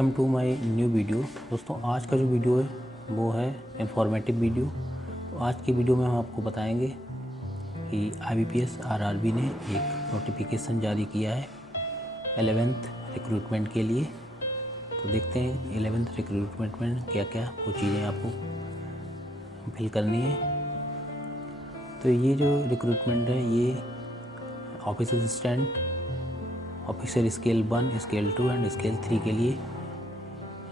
Welcome to my new video. दोस्तों आज का जो वीडियो है वो है इंफॉर्मेटिव वीडियो। तो आज की वीडियो में हम आपको बताएंगे कि IBPS RRB ने एक नोटिफिकेशन जारी किया है 11th रिक्रूटमेंट के लिए। तो देखते हैं 11th रिक्रूटमेंट में क्या क्या वो चीज़ें आपको फिल करनी है। तो ये जो रिक्रूटमेंट है ये office assistant, officer scale 1, scale 2 and scale 3 के लिए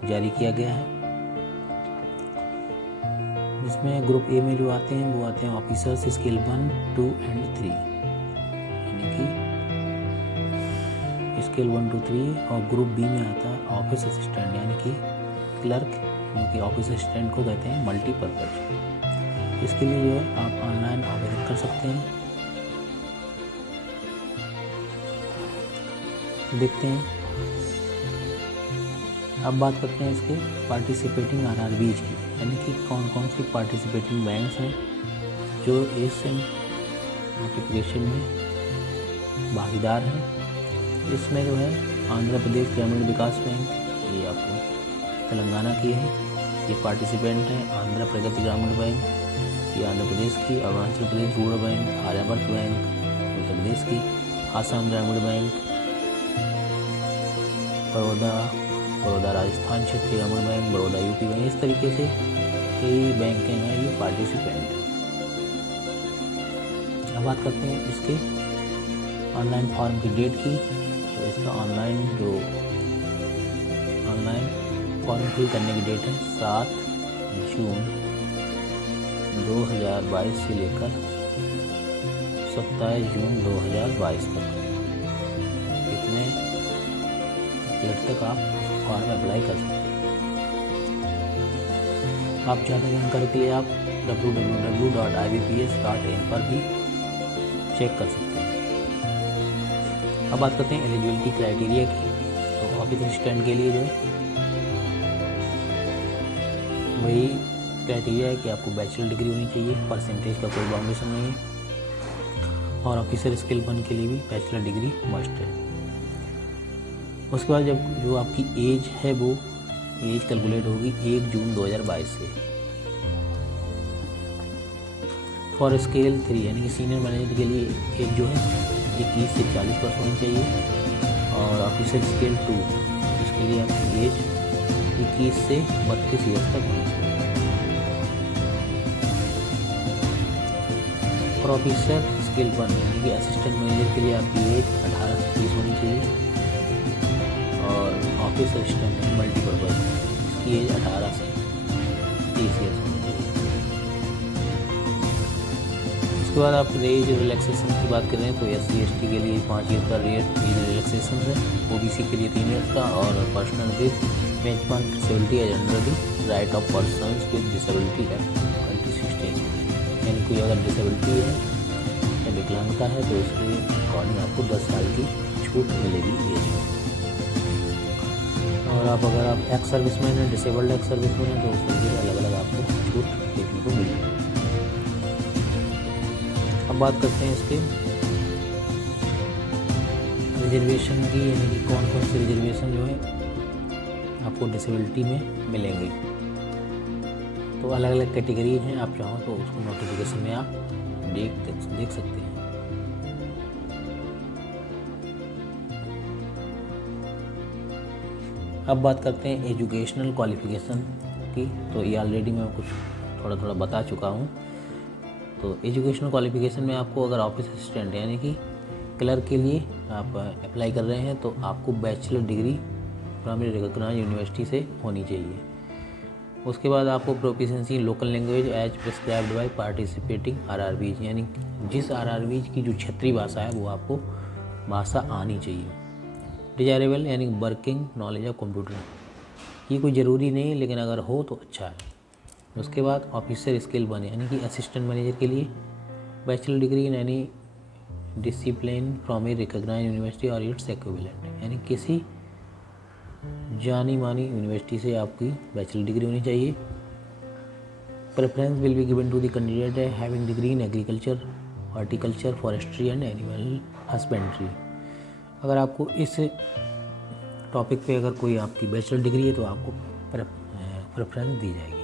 जारी किया गया है। जिसमें ग्रुप ए में जो आते हैं वो आते हैं ऑफिसर्स स्केल 1, 2 एंड 3, यानी कि स्केल 1 to 3। और ग्रुप बी में आता है ऑफिस असिस्टेंट यानी कि क्लर्क, क्योंकि ऑफिस असिस्टेंट को कहते हैं मल्टीपर्पज़। इसके लिए जो है आप ऑनलाइन आवेदन कर सकते हैं। देखते हैं, अब बात करते हैं इसके पार्टिसिपेटिंग RRBs की, यानी कि कौन कौन सी पार्टिसिपेटिंग बैंक्स हैं जो इस नोटिफिकेशन में भागीदार हैं। इसमें जो है आंध्र प्रदेश ग्रामीण विकास बैंक, ये आपको तेलंगाना की है, ये पार्टिसिपेंट है। आंध्र प्रगति ग्रामीण बैंक, ये आंध्र प्रदेश की। Arunachal Pradesh rural bank, Aryavart bank Uttar Pradesh की। आसाम ग्रामीण बैंक, बड़ौदा राजस्थान क्षेत्रीय ग्रामीण बैंक, बड़ौदा UP बैंक, इस तरीके से कई बैंक हैं ये पार्टिसिपेंट। अब बात करते हैं इसके ऑनलाइन फॉर्म की डेट की। तो इसका ऑनलाइन फॉर्म फिल करने की डेट है 7 जून 2022 से लेकर 27 जून 2022 तक। इतने डेट तक आप फॉर्म अप्लाई कर सकते हैं। आप ज़्यादा जानकारी के लिए आप www.ibps.in पर भी चेक कर सकते हैं। अब बात करते हैं एलिजिबिलिटी क्राइटेरिया की। तो ऑफिस असिस्टेंट के लिए जो है वही क्राइटेरिया है कि आपको बैचलर डिग्री होनी चाहिए, परसेंटेज का कोई बाउंडेशन नहीं है। और ऑफिसर स्केल 1 के लिए भी बैचलर डिग्री मस्ट है। उसके बाद जो आपकी एज है वो एज कैलकुलेट होगी 1 जून 2022 से। फॉर स्केल 3 यानी कि सीनियर मैनेजर के लिए एज जो है 21 से 40 वर्ष होनी चाहिए। और ऑफिसर स्केल 2 इसके लिए आपकी एज 21 से 32 ईयर्स तक होनी चाहिए। और ऑफिसर स्केल 1 यानी कि असिस्टेंट मैनेजर के लिए आपकी एज 18 से 30 होनी चाहिए। और ऑफिस असिस्टेंट है मल्टीपर्पज़, इसकी एज 18 से 30 ईयर्स होनी चाहिए। उसके बाद आप एज रिलैक्सेशन की बात करें तो SC ST के लिए 5 ईयर का एज रिलैक्सेशन है, OBC के लिए 3 ईयर्स का। और personal with benchmark disability as under the right of persons with disability act 2016, यानी कोई अगर डिसेबिलिटी है या विकलांगता है तो उसके अकॉर्डिंग आपको 10 साल की छूट मिलेगी एज में। और अगर आप एक्स सर्विसमैन हैं, डिसेबल्ड एक्स सर्विसमैन हैं, तो उसके लिए अलग अलग आपको छूट देखने को मिलेगी। अब बात करते हैं इसके रिजर्वेशन की, यानी कि कौन कौन से रिजर्वेशन जो है आपको डिसेबिलिटी में मिलेंगे। तो अलग अलग कैटेगरी हैं, आप चाहो तो उसको नोटिफिकेशन में आप देख सकते हैं। अब बात करते हैं एजुकेशनल क्वालिफ़िकेशन की। तो ये ऑलरेडी मैं कुछ थोड़ा बता चुका हूँ। तो एजुकेशनल क्वालिफ़िकेशन में आपको अगर ऑफिस असिस्टेंट यानी कि क्लर्क के लिए आप अप्लाई कर रहे हैं तो आपको bachelor degree from recognised university से होनी चाहिए। उसके बाद आपको proficiency local language as prescribed by participating RRBs, यानी जिस RRBs की जो क्षेत्रीय भाषा है वो आपको भाषा आनी चाहिए। डिजायरेबल यानी वर्किंग नॉलेज ऑफ कंप्यूटर, ये कोई ज़रूरी नहीं है लेकिन अगर हो तो अच्छा है। उसके बाद ऑफिसर स्केल 1 यानी कि असिस्टेंट मैनेजर के लिए bachelor degree in any discipline from a recognised university और इट्स इक्विवेलेंट, यानी किसी जानी मानी यूनिवर्सिटी से आपकी बैचलर डिग्री होनी चाहिए। Preference will be given to the candidate having degree in agriculture, horticulture, forestry and animal husbandry. अगर आपको इस टॉपिक पे अगर कोई आपकी बैचलर डिग्री है तो आपको प्रेफरेंस दी जाएगी।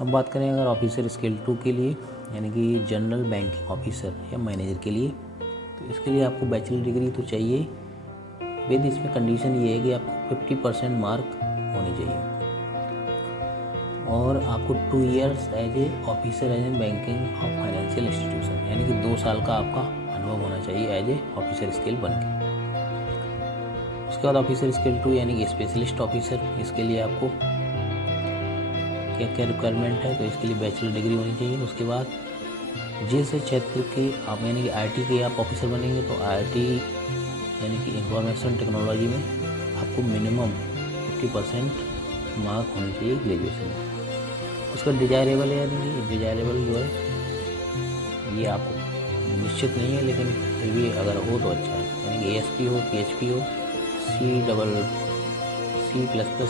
अब बात करें अगर ऑफिसर स्केल 2 के लिए, यानी कि जनरल बैंकिंग ऑफिसर या मैनेजर के लिए, तो इसके लिए आपको बैचलर डिग्री तो चाहिए विद इसमें कंडीशन ये है कि आपको 50% मार्क होने चाहिए और आपको 2 years as a officer as a banking of financial institution, यानी कि 2 साल का आपका अनुभव होना चाहिए एज ए ऑफिसर स्केल 1 के। उसके बाद ऑफिसर स्केल 2 यानी कि स्पेशलिस्ट ऑफिसर, इसके लिए आपको क्या क्या रिक्वायरमेंट है, तो इसके लिए बैचलर डिग्री होनी चाहिए। उसके बाद जिस क्षेत्र के आप यानी कि आईटी के आप ऑफिसर बनेंगे तो आईटी यानी कि इंफॉर्मेशन टेक्नोलॉजी में आपको मिनिमम 50% मार्क होने चाहिए ग्रेजुएशन में। उसका डिजायरेबल है, यानी कि डिजायरेबल जो है ये आपको निश्चित नहीं है, लेकिन फिर भी अगर हो तो अच्छा है, यानी कि ASP हो, PHP हो, C++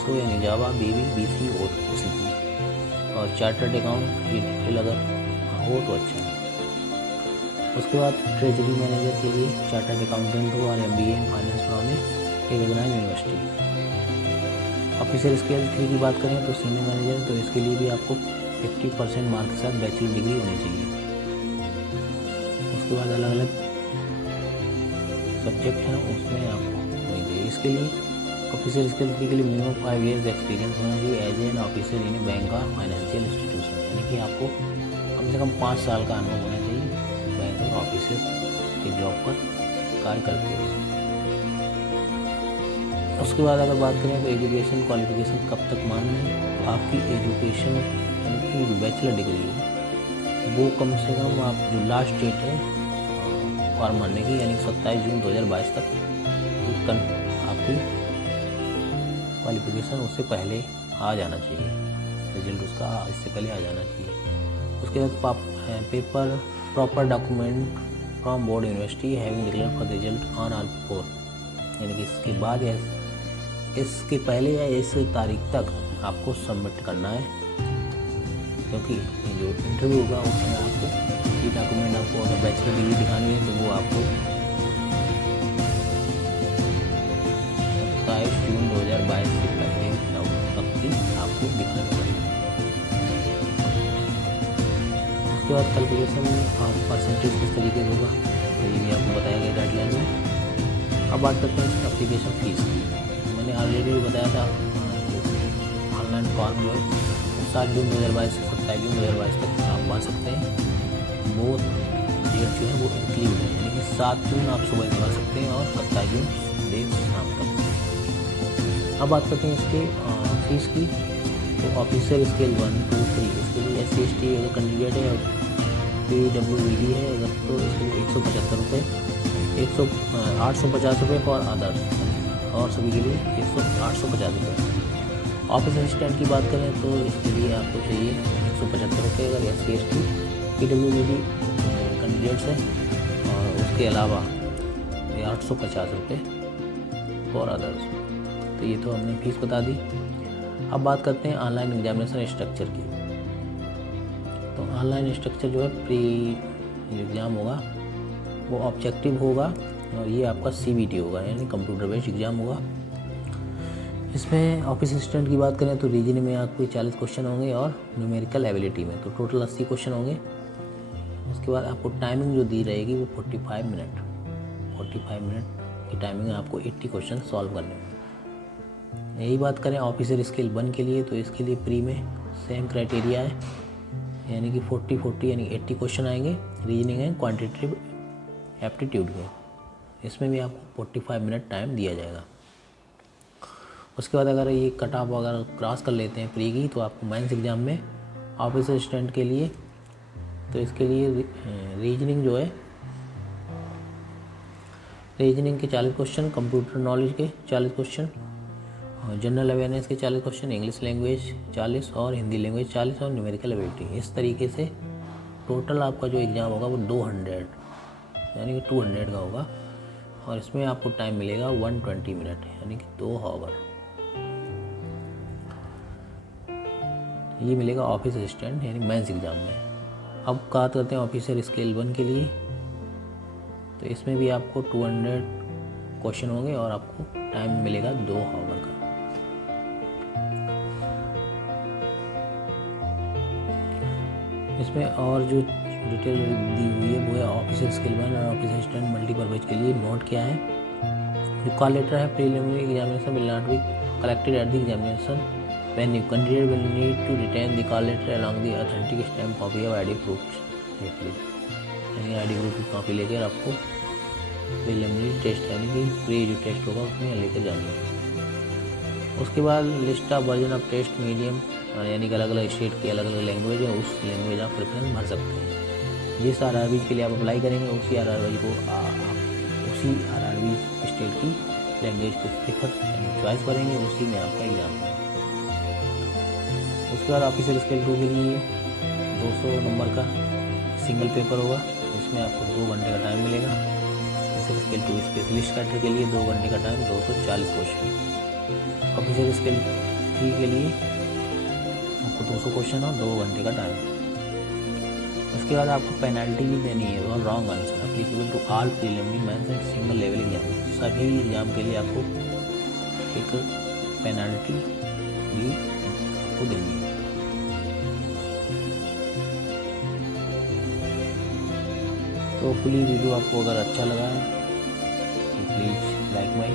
हो, यानी जावा, BB, BC हो तो OCP, और चार्टर्ड अकाउंट ये डिटेल अगर हो तो अच्छा है। उसके बाद ट्रेजरी मैनेजर के लिए चार्टर्ड अकाउंटेंट हो और MBA in finance from recognised university. Officer scale 3 की बात करें तो सीनियर मैनेजर, तो इसके लिए भी आपको 50% मार्क के साथ बैचलर डिग्री होनी चाहिए। उसके बाद अलग अलग सब्जेक्ट हैं उसमें आपको होनी चाहिए। इसके लिए ऑफिसर स्केल 3 के लिए मिनिमम 5 इयर्स एक्सपीरियंस होना चाहिए as an officer in bank और फाइनेंशियल इंस्टीट्यूशन, यानी कि आपको कम से कम 5 साल का अनुभव होना चाहिए बैंक और ऑफिसर की जॉब पर कार्य करते हुए। उसके बाद अगर बात करें तो एजुकेशन क्वालिफिकेशन कब तक मान्य है, तो आपकी एजुकेशन यानी कि बैचलर डिग्री है वो कम से कम आप जो लास्ट डेट है फॉर्म भरने की, यानी 27 जून 2022 तक आपकी क्वालिफिकेशन उससे पहले आ जाना चाहिए, रिजल्ट उसका इससे पहले आ जाना चाहिए। उसके बाद paper proper document from board university having declare for result on or before, यानी कि इसके बाद या इसके पहले या इस तारीख तक आपको सबमिट करना है, क्योंकि जो इंटरव्यू होगा उसमें आपको ये डॉक्यूमेंट आपको अगर बैचलर डिग्री दिखानी है तो वो आपको 27 जून 2022 से पहले तक की आपको दिखानी पड़ेगी। उसके बाद कैलकुलेशन परसेंटेज किस तरीके से होगा तो ये भी आपको बताया गया गाइडलाइन में। अब बात करते हैं इसकी एप्लीकेशन फीस की। मैंने ऑलरेडी बताया था ऑनलाइन फॉर्म जो है 7 जून 2022 से 27 जून 2022 तक आप भर सकते हैं। वो डेट जो है वो इंक्लूड है, यानी कि 7 जून आप सुबह भर सकते हैं और 27 जून देर शाम तक। अब बात करते हैं इसके फीस की, तो ऑफिसर स्केल 1, 2, 3 इसके लिए SC/ST अगर कैंडिडेट है और PWBD है अगर तो इसके लिए 175 रुपये, 850 रुपये फॉर अदर्स और सभी के लिए 850 रुपये। ऑफिस असिस्टेंट की बात करें तो इसके लिए आपको चाहिए 175 रुपये अगर SC/ST PWBD कैंडिडेट्स हैं, और उसके अलावा 850 रुपये फॉर अदर्स। तो ये तो हमने फीस बता दी। अब बात करते हैं ऑनलाइन एग्जामिनेशन स्ट्रक्चर की। तो ऑनलाइन स्ट्रक्चर जो है प्री एग्ज़ाम होगा वो ऑब्जेक्टिव होगा और ये आपका CBT होगा, यानी कंप्यूटर बेस्ड एग्ज़ाम होगा। इसमें ऑफिस असिस्टेंट की बात करें तो रीजनिंग में आपको 40 क्वेश्चन होंगे और न्यूमेरिकल एबिलिटी में तो टोटल 80 क्वेश्चन होंगे। उसके बाद आपको टाइमिंग जो दी रहेगी वो 45 मिनट की टाइमिंग आपको 80 क्वेश्चन सॉल्व करने में। यही बात करें ऑफिसर स्केल 1 के लिए तो इसके लिए प्री में सेम क्राइटेरिया है, यानी कि 40 यानी 80 क्वेश्चन आएंगे रीजनिंग एंड क्वांटिटेटिव एप्टीट्यूड के। इसमें भी आपको 45 मिनट टाइम दिया जाएगा। उसके बाद अगर ये कट ऑफ अगर क्रॉस कर लेते हैं प्री की तो आपको मेंस एग्ज़ाम में ऑफिसर असिस्टेंट के लिए तो इसके लिए रीजनिंग जो है रीजनिंग के 40 क्वेश्चन, कंप्यूटर नॉलेज के 40 क्वेश्चन, जनरल अवेयरनेस के 40 क्वेश्चन, इंग्लिश लैंग्वेज 40 और हिंदी लैंग्वेज 40 और न्यूमेरिकल एबिलिटी। इस तरीके से टोटल आपका जो एग्ज़ाम होगा वो 200 यानी कि 200 का होगा और इसमें आपको टाइम मिलेगा 120 मिनट यानी कि 2 आवर। ये मिलेगा ऑफिस असिस्टेंट यानी मेंस एग्ज़ाम में। अब बात करते हैं ऑफिसर स्केल 1 के लिए। तो इसमें भी आपको 200 क्वेश्चन होंगे और आपको टाइम मिलेगा 2 आवर का। इसमें और जो डिटेल दी हुई है वो है ऑफिसर स्किल 1 और ऑफिसर असिस्टेंट मल्टीपर्पज के लिए नोट क्या है। जो कॉल लेटर है preliminary examination will not be collected at the examination when you candidate will need to retain the call letter along the authentic stamp copy of ID proof. यानी ID proof की कॉपी लेकर आपको preliminary test यानी कि pre जो test होगा उसमें लेकर जाना है। उसके बाद list of version of test medium यानी कि अलग अलग स्टेट की अलग अलग लैंग्वेज है, उस लैंग्वेज आप प्रेफरेंस भर सकते हैं। जिस आरआरबी के लिए आप अप्लाई करेंगे उसी आरआरबी को उसी आरआरबी स्टेट की लैंग्वेज को प्रेफर चॉइस करेंगे, उसी में आपका एग्जाम होगा। उसके बाद ऑफिसर स्केल 2 के लिए 200 नंबर का सिंगल पेपर होगा, जिसमें आपको 2 घंटे का टाइम मिलेगा। ऑफिसर स्केल 2 स्पेशलिस्ट कैडर के लिए 2 घंटे का टाइम, 240 क्वेश्चन। ऑफिसर स्केल 3 के लिए आपको 200 क्वेश्चन और 2 घंटे का टाइम। उसके बाद आपको पेनल्टी भी देनी है और wrong answer applicable to all preliminary mains and single level exam. सभी एग्जाम के लिए आपको एक पेनल्टी भी आपको देनी है। तो प्लीज़ वीडियो आपको अगर अच्छा लगा है तो please like my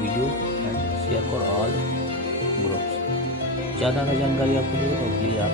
video and share for all groups. ज़्यादा अगर जानकारी आपको चाहिए तो प्लीज़ आप